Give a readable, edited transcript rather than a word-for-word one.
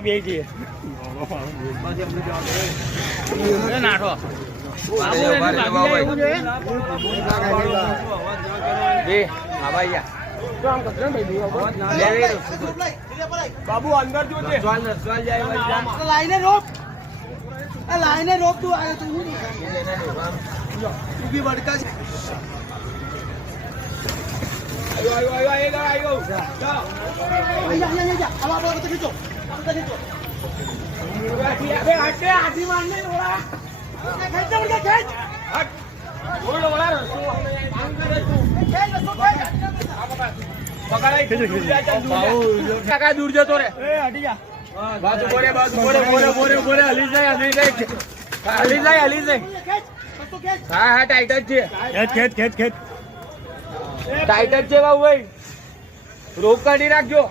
બેજી નાઠો બાબુ અંદર જોજે લાઈને રોક લાઈને રોક તું આવે તું બી બડકા છે આયો જા આવા બોલ તો ખીચો અબે હટે આધી મારને ઓલા ખેંચ બડકા ખેંચ હટ બોલ ઓલા આમ કરે તું ખેંચ તો ખેંચ પકડાઈ કાકા દૂર જતો રે એ હટી જા બાજુ બોરે બોરે હલી જાય હા હા ટાઈટ જ છે ખેંચ ટાઈટ જ છે બાબુ ભાઈ રોક કાઢી રાખજો